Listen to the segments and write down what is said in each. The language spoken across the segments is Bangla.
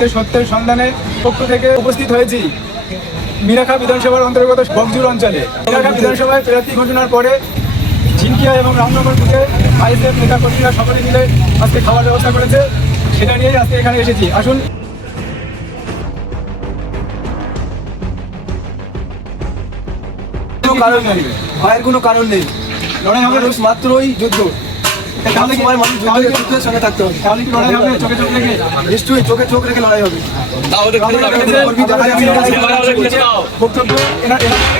আজকে সত্যের সন্ধানে পক্ষ থেকে উপস্থিত হয়েছি মিরাখা বিধানসভার অন্তর্গত বকজুর অঞ্চলে। মিরাখা বিধানসভায় প্রার্থী ঘোষণার পরে ঝিনকিয়া এবং রামনগর বুথে আইএসএফ নেতা কর্মীরা সকলে মিলে আজকে খাওয়ার ব্যবস্থা করেছে, সেটা নিয়েই আজকে এখানে এসেছি। আসুন। কারণ নেই, ভয়ের কোনো কারণ নেই। লড়াই হবে মাত্রই যুদ্ধ। সঙ্গে থাকতে হবে। তাহলে কি লড়াই হবে চোখে চোখ রেখে? নিশ্চয়ই চোখে চোখ রেখে লড়াই হবে। বক্তব্য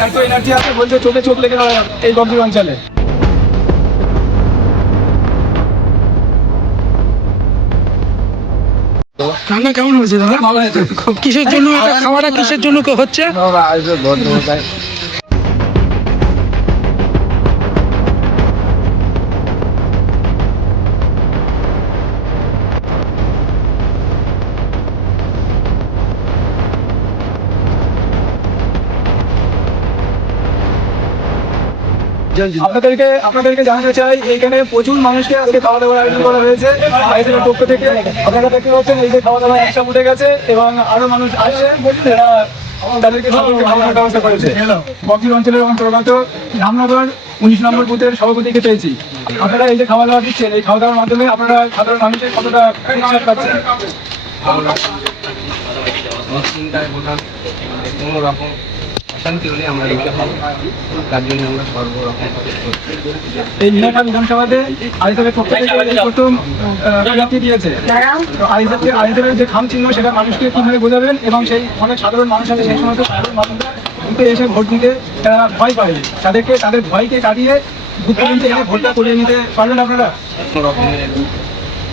এত এনার্জি আছে, বলছে চোখে চোখ লেগে লড়াই হবে এই বকজুর অঞ্চলে। রান্না কেমন হয়েছে দাদা? কিসের জন্য এটা খাওয়াটা কিসের জন্য হচ্ছে? আপনাদেরকে জানাতে চাই, এখানে প্রচুর মানুষকে আজকে খাওয়া দাওয়ার আয়োজন করা হয়েছে আইএসএফের পক্ষ থেকে। আপনারা দেখতে পাচ্ছেন এই যে খাওয়া দাওয়া একসাথে উঠে গেছে এবং আরো মানুষ আসছে, এরা তাদেরকে সকলকে খাওয়ানোর ব্যবস্থা করেছে। বকজুর অঞ্চলের অন্তর্গত রামনগর 19 নম্বর বুথের সভাপতিকে পেয়েছি। আপনারা এই যে খাওয়া দাওয়া দিচ্ছেন, এই খাওয়া দাওয়ার মাধ্যমে আপনারা সাধারণ মানুষের কতটা উৎসাহ পাচ্ছেন? এই মিরাখা বিধানসভাতে আইএসএফের পক্ষ থেকে প্রথম প্রার্থী দিয়েছে। আইএসএফের যে খাম চিহ্ন, সেটা মানুষকে কিভাবে বোঝাবেন এবং সেই অনেক সাধারণ মানুষ আছে, সেই সমস্ত সাধারণ মানুষরা বুথে এসে ভোট দিতে তারা ভয় পায়, তাদের ভয়কে কাটিয়ে বুথ পর্যন্ত এসে ভোটটা করিয়ে নিতে পারবেন আপনারা?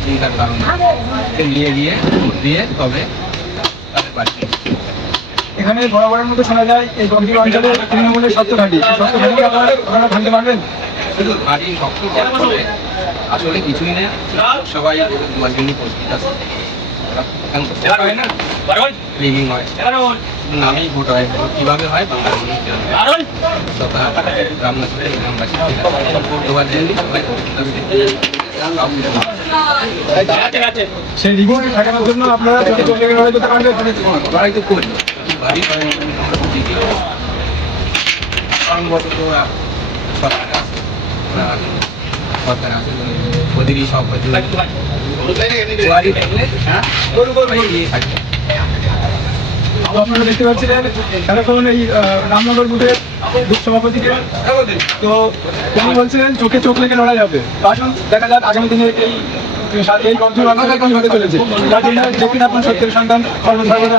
চিন্তার কারণে নিয়ে গিয়ে ভোট দিয়ে তবে তাদের বাড়ি। এখানে বরাবরের মতো শোনা যায় এই বকজুর অঞ্চলে তৃণমূলের সত্য ঘাঁটি, আপনারা ভাঙতে পারবেন? শুধু বাড়ি শক্ত করে আসলে কিছুই নেই, সবাই তোমার জন্য প্রস্তুত আছে। লিভিং হয়, নামেই ভোট হয়, কিভাবে হয় বাংলা সেই রিভিউ ঠেকানোর জন্য আপনারা চোখে লড়াই করতে পারবেন? লড়াই তো করি বাড়ি সরকার আছে ওদেরই সব আপনারা দেখতে পাচ্ছিলেন এখন এই রামনগর বুথের বুথ সভাপতিকে, তো তিনি বলছিলেন চোখে চোখ লেগে লড়াই হবে। আসুন দেখা যাক আগামী দিনে এই বকজুর অঞ্চলে কি হতে চলেছে, যার জন্য যে কিনা আপনার সত্যের সন্ধান সর্বদা